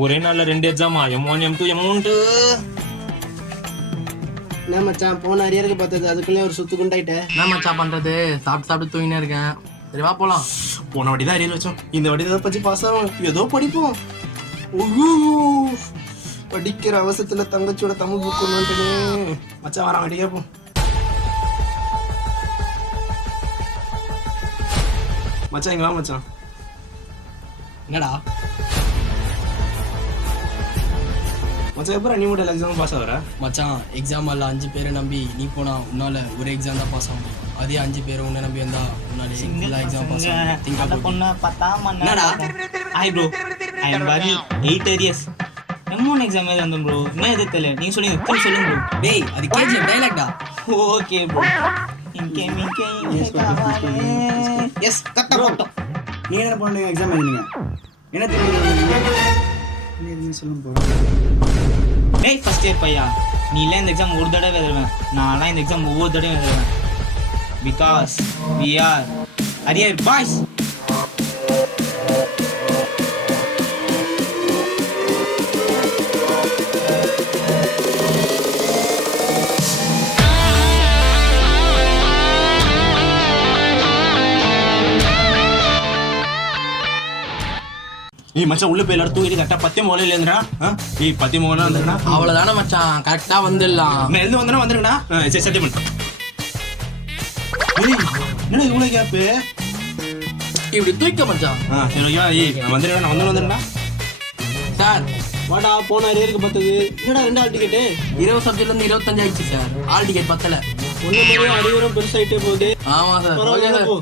ஒரே நாள்ல 2 எக்ஸாமா? M1 M2 M1. என்ன மச்சான் போன அரியருக்கு பார்த்தது அதுக்குள்ளே ஒரு சுத்து குண்டாயிட்டேன். என்ன மச்சான் பண்றது? சாப்பிட்டு தூங்கினே இருக்கேன். சரி வா போலாம். போன வாட்டி தான் அரியர் வச்சோம், இந்த வாட்டி தான் பச்சு பாஸ் ஆகும். ஏதோ படிப்போம். படிக்கிற அவசரத்துல தங்கச்சியோட தமிழ் புக் கொண்டு வந்துட்டேனே. மச்சான் வரான் அடியே போ. மச்சான் இங்க வா மச்சான். என்னடா மச்சான் எப்போ நீ மட்டும் எக்ஸாம் பாஸ் ஆகுற? மச்சான் எக்ஸாம் அல்ல 5 பேரை நம்பி நீ போனா உன்னால ஒரு எக்ஸாம் தான் பாஸ் ஆக முடியும். அதே 5 பேரை உன்னை நம்பி வந்தா உன்னால எல்லா எக்ஸாம் பாஸ் ஆகும். பொண்ணு பத்தாம என்னடா ஹாய் ப்ரோ, ஐ எம் வரி 8 அரியர்ஸ். M1 எக்ஸாம் ஏது வந்து ப்ரோ, என்ன எது தெரியல, நீங்க சொல்லுங்க சொல்லுங்க ப்ரோ. டேய் அது கேஜிஎஃப் டைலாக்டா. Okay bro. இங்கே எஸ் கரெக்டா போட்டோம். நீ என்ன பண்ணுங்க எக்ஸாம் எழுதுங்க? என்ன தெரியும் சொல்லும் போ. டேய் ஃபர்ஸ்ட் இயர் பையா, நீ இல்லை இந்த எக்ஸாம் ஒரு தடவை எழுதுவேன், நான்லாம் இந்த எக்ஸாம் ஒவ்வொரு தடவையும் எழுதுவேன். Because we are arrear boys. ஏய் மச்சான் உள்ள போய் எல்லாரும் தூங்கிட்டு கரெக்டா 10 மோலையில இருந்துடா. ஏய் 10 மோனா வந்துடா. அவ்வளவுதானே மச்சான், கரெக்டா வந்துடலாம். நான் எழுந்து வந்தனா வந்துருடா. சரி செட்டில்மென்ட். ஏய் என்ன இவ்வளவு கேப்? இப்படி தூக்க மச்சான். சரி ஐயா ஏய் நான் வந்துடா. சார் வாடா போன அரியருக்கு பார்த்தது. என்னடா 2 ஆல் டிக்கெட்? 20 சப்ஜெக்ட்ல இருந்து 25 ஆயிடுச்சு சார். ஆல் டிக்கெட் பத்தல. ஒண்ணு மாதிரி அரியரும் பெருசாயிட்டே போகுது. ஆமா சார். பரவாயில்லை போ.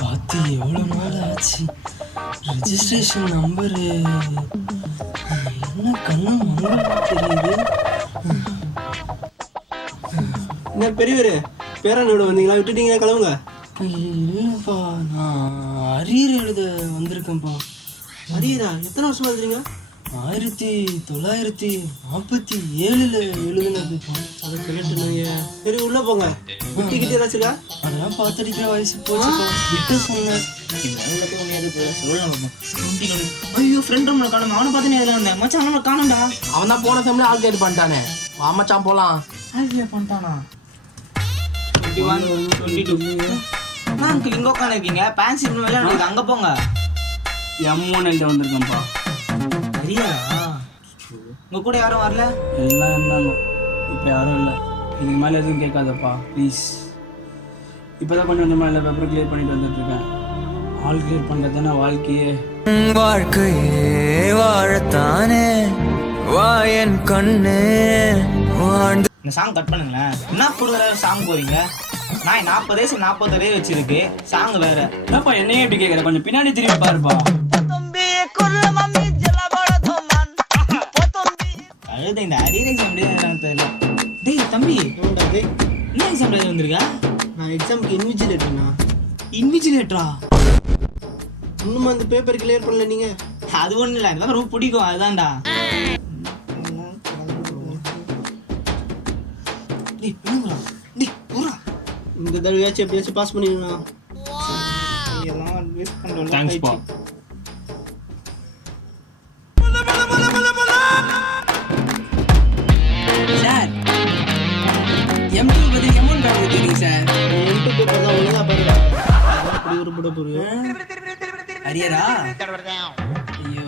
பாத்தி எவ்வளவு நாள் ஆச்சு. ரெஜிஸ்ட்ரேஷன் நம்பர் என்ன கண்ணு மங்களா தெரியுது. என்ன பெரியவரு பேரனோட வந்தீங்களா? விட்டுட்டீங்களா? கிளம்புங்க. இல்லப்பா நான் அரியர் எழுத வந்திருக்கேன்ப்பா. அரியரா? எத்தனை வருஷமா எழுதுறீங்க? 1947 எழுதுனதுப்பா. அதை கேட்டுனாங்க. சரி உள்ள போங்க. விட்டுக்கிட்டே ஏதாச்சுக்கா? அதெல்லாம் பார்த்துடிக்கிற வயசு போச்சுப்பா. விட்டு சொன்னேன். ஐயோ ஃப்ரெண்ட் ரூம்ல காணும், அவனை பார்த்து எதில் வந்தேன். மச்சான் அவனை காணும்டா. அவன் தான் போன டைம்ல ஆல் கேட் பண்ணிட்டானே. வா மச்சான் போலாம். ஆல்கியா பண்ணிட்டானா? 21 22 அங்கிள் இங்க உட்காந்துருக்கீங்க. பேன்ஸ் இன்னும் விளையாடுறது, அங்க போங்க. M1 எழுத வந்திருக்கேன்ப்பா. அரியாரா? உங்க கூட யாரும் வரல? எல்லாம் இருந்தாங்க, இப்போ யாரும் இல்லை. இதுக்கு மேலே எதுவும் கேட்காதப்பா ப்ளீஸ். இப்போ தான் கொஞ்சம் கொஞ்சமாக எல்லா பேப்பரும் கிளியர் பண்ணிட்டு வந்துட்டுருக்கேன். ஆல் கிளியர் பண்ணுறது தானே வாழ்க்கையே. வாழ்க்கையே வாழத்தானே வாயன் கண்ணு வாழ்ந்து. இந்த சாங் கட் பண்ணுங்களேன். என்ன புது சாங் போறீங்க? நான் 40 வயசு 40 வயசு வச்சிருக்கு சாங் வேற. என்னப்பா என்னையே இப்படி கேட்குற? கொஞ்சம் பின்னாடி திரும்பி பாருப்பா. அழுத இந்த அரியர் எக்ஸாம் எப்படி தெரியல. டேய் தம்பி, என்ன எக்ஸாம் எழுதி வந்திருக்கா? நான் எக்ஸாமுக்கு இன்விஜிலேட்டர்ண்ணா. இன்விஜிலேட்டரா? இன்னும் அந்த பேப்பர் கிளியர் பண்ணல நீங்க? அது ஒன்றும் இல்லை, எனக்கு ரொம்ப பிடிக்கும் அதுதான்டா. டேய் பண்ணுறா, டேய் போறா. இந்த தடவையாச்சும் எப்படியாச்சும் பாஸ் பண்ணிடணும். எல்லாம் அட்வைஸ் பண்ணுறோம். தேங்க்ஸ் பா. சார் M2 பதில் M1 கார்டு வச்சிருக்கீங்க சார். M2 பேப்பர் தான் ஒழுங்கா பாருங்க. அப்படி ஒரு புட போறீங்க. அரியரா? ஐயோ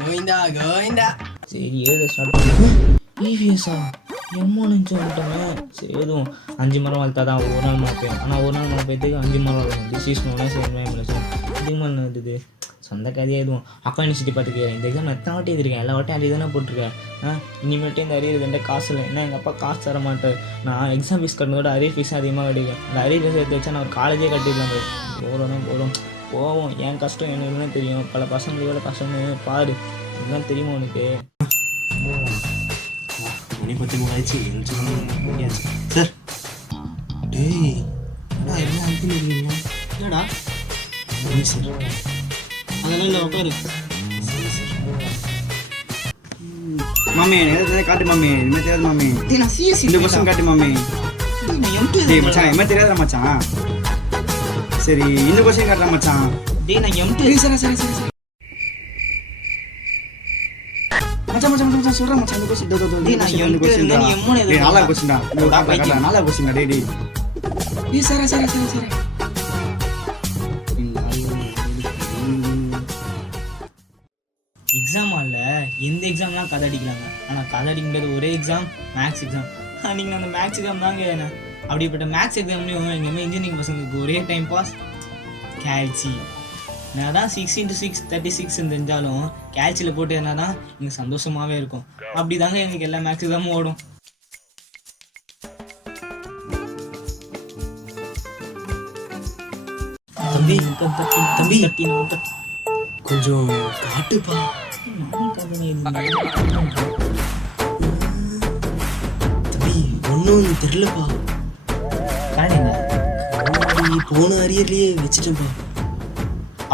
கோவிந்தா கோவிந்தா. சரி எழுத ஸ்டார்ட் பண்ணு. EVSஆ? M1 சொல்லிட்டாங்க. சரி எதுவும் 5 மரம் வளர்த்தா தான் ஒரு நாள் மழை பெய்யும். ஆனால் ஒரு நாள் மழை பெய்யறதுக்கு 5 மரம் வளரும். This is known as environment. இதுக்கு மேலே இது சொந்த கதையாக எதுவும் அக்கா யூனிவர்சிட்டி பார்த்துக்கிறேன். இந்த எக்ஸாம் எத்தனை வாட்டி எழுதிருக்கேன், எல்லா வாட்டியும் அரிய தானே போட்டிருக்கேன். இனிமேட்டு இந்த அரியர் எந்த காசு இல்லை. ஏன்னா எங்கள் அப்பா காசு தர மாட்டார். நான் எக்ஸாம் ஃபீஸ் கட்டினதோட அரியர் ஃபீஸ் அதிகமாக கட்டிருக்கேன். அந்த அரியர் ஃபீஸ் எடுத்து வச்சா நான் ஒரு காலேஜே கட்டிடலாம். போவோம். என் கஷ்டம் எனக்கு தெரியும். பல பசங்களோட கஷ்டம்னு பாரு, இதெல்லாம் தெரியுமா உனக்கு? மணி 10 ஆயிடுச்சு. சார் டேய் என்னடா எல்லாம் அழுத்தின்னு இருக்கீங்க? என்னடா சார்? அதெல்லாம் இல்லை, உட்காரு. மாமி எதாவது காட்டு மாமி. இனிமேல் தெரியாது மாமி. டேய் நான் சிஎஸ்சி இந்த கொஸ்டின் காட்டு மாமி. நான் M2 டேய் மச்சான் இனிமேல் தெரியாதா மச்சான்? சரி இந்த கொஸ்டின் காட்டுறா மச்சான். டேய் நான் M2. சரி சரி சரி சரி மச்சான் சொல்றேன் மச்சான் அந்த question டேய், நான் M2 இருந்தா நீ M1 எதுக்கு நாலா போட்ட? கொஸ்டின்டா போடா, பைத்தியம். நாலா கொஸ்டின்டா டேய் ஏய் சரி எக்ஸாம் ஹாலில் எந்த எக்ஸாம்லாம் கதை அடிக்கலாங்க, ஆனால் கதை அடிக்க முடியாது ஒரே எக்ஸாம் மேக்ஸ் எக்ஸாம். நீங்கள் அந்த மேக்ஸ் எக்ஸாம் தாங்க என்ன அப்படிப்பட்ட மேக்ஸ் எக்ஸாம்லேயும் எங்கேயுமே இன்ஜினியரிங் பசங்களுக்கு ஒரே டைம் பாஸ் கேல்சி. நான் தான் 6x6 36 தெரிஞ்சாலும் கேல்சியில் போட்டு என்ன தான் எங்களுக்கு சந்தோஷமாகவே இருக்கும். அப்படி தாங்க எங்களுக்கு எல்லா மேக்ஸ் எக்ஸாமும் ஓடும். தம்பி தம்பி கொஞ்சம் காட்டுப்பா. தம்பி ஒன்றும் தெரிலப்பா. போன அரியர்லயே வச்சுட்டேன்ப்பா.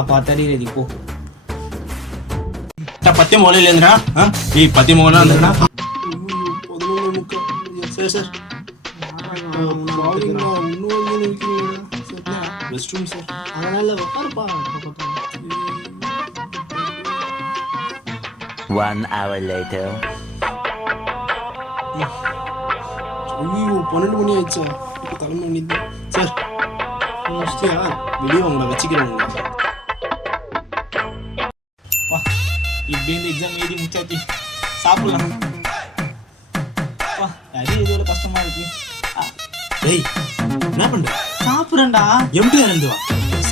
அப்பா தரீரதி போ. பத்தி மொழியில இருந்துடா பத்தி மொழி இருந்துடா. Sir rest room sir. அதனால உட்காருப்பா. 1 hour later. ஐயோ 12 மணி ஆயிடுச்சா? இப்போ தலைமை பண்ணிட்டு சார் முடிச்சிட்டியா? வெளியே உங்களை வச்சுக்கிறேன். வா, இப்படி இந்த எக்ஸாம் எழுதி முடிச்சாச்சு, சாப்பிடலாம். வா, அது இதோட கஷ்டமா இருக்கு. டேய் என்ன பண்ற? சாப்பிடுறேன்டா. எம்டி இருந்து வா.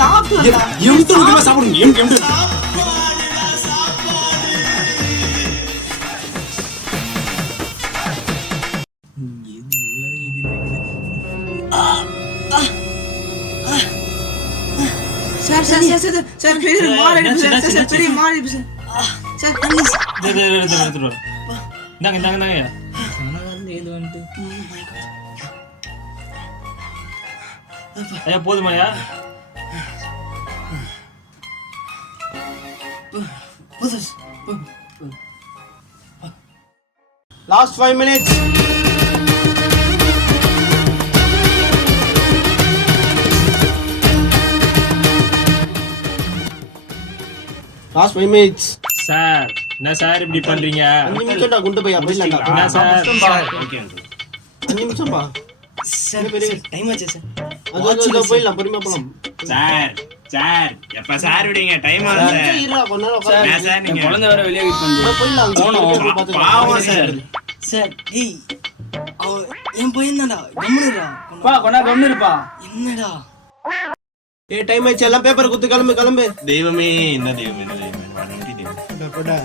சாப்பிடுறேன்டா. எம்டி முக்கியமா சாப்பிடுங்க. எம்டி சார் பெரிய மாறி சார் பெரிய மாறி சார். Sir please. இந்தாங்க இது வந்துட்டு ஐயா போதுமாயா? Last 5 minutes. Last 5 minutes. Sir என்ன சார் இப்படி பண்றீங்க? 5 நிமிஷம்டா குண்டு பையா போயிடலாம்டா. என்ன சார்? ஓகே 5 நிமிஷம் பா. சார் டைம் ஆச்சு சார். அது போயிடலாம், பொறுமையா போலாம். சார் எப்ப சார் விடுங்க டைம் ஆகுது. இருடா கொஞ்ச நேரம் உட்காரு. ஏன் சார் நீங்க குழந்தை வேற வெளியே வெயிட் பண்ணுங்க. போயிடலாம். பாவம் சார். சார் டேய் அவன் என் பையன் தான்டா. கம்முனுடா. பா கொண்டா கம்முனு இருப்பா. என்னடா ஏய் டைம் ஆயிடுச்சு, எல்லாம் பேப்பர் குத்து கிளம்பு. தெய்வமே என்ன தெய்வம் என்ன தெய்வம் நன்றி தெய்வம். போடா.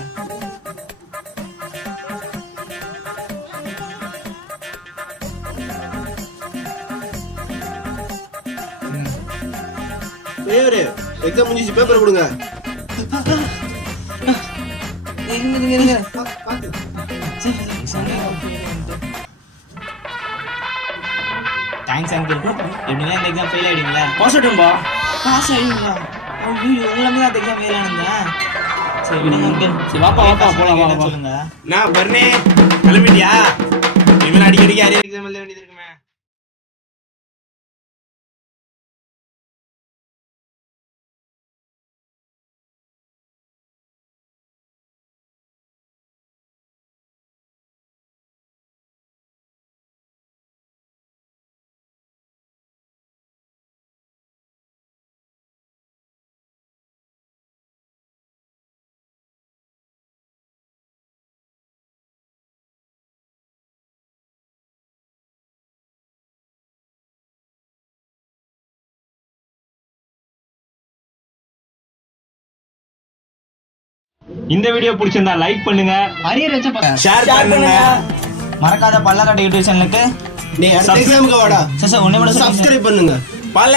பேவரே எக்ஸாம் முடிஞ்சிச்சு, பேப்பர் கொடுங்க. இருங்க தேங்க்ஸ் அங்கிள். எப்படின்னா இந்த எக்ஸாம் ஃபெயில் ஆயிடுங்களா? பாஸ் ஆயிடும்பா. பாஸ் ஆயிடுங்களா? ஐயோ உங்களை தான் அந்த எக்ஸாம் ஃபெயில் ஆனந்தேன். சரி விடுங்க அங்கிள். சரி வாப்பா போலாம் வா. சொல்லுங்க. நான் பர்னே கிளம்பிட்டியா? இவன் அடிக்கடி அரியர் எக்ஸாம் எழுத வேண்டியது இருக்குமே. இந்த வீடியோ பிடிச்சிருந்தா லைக் பண்ணுங்க, அரியர் வச்ச ஷேர் பண்ணுங்க. மறக்காத பல்லக்காட்டு யூடியூப் சேனலுக்கு நீ அடுத்த எக்ஸாமுக்கு வாடா. சார் ஒண்ணே மட்டும் சப்ஸ்கிரைப் பண்ணுங்க. பல்ல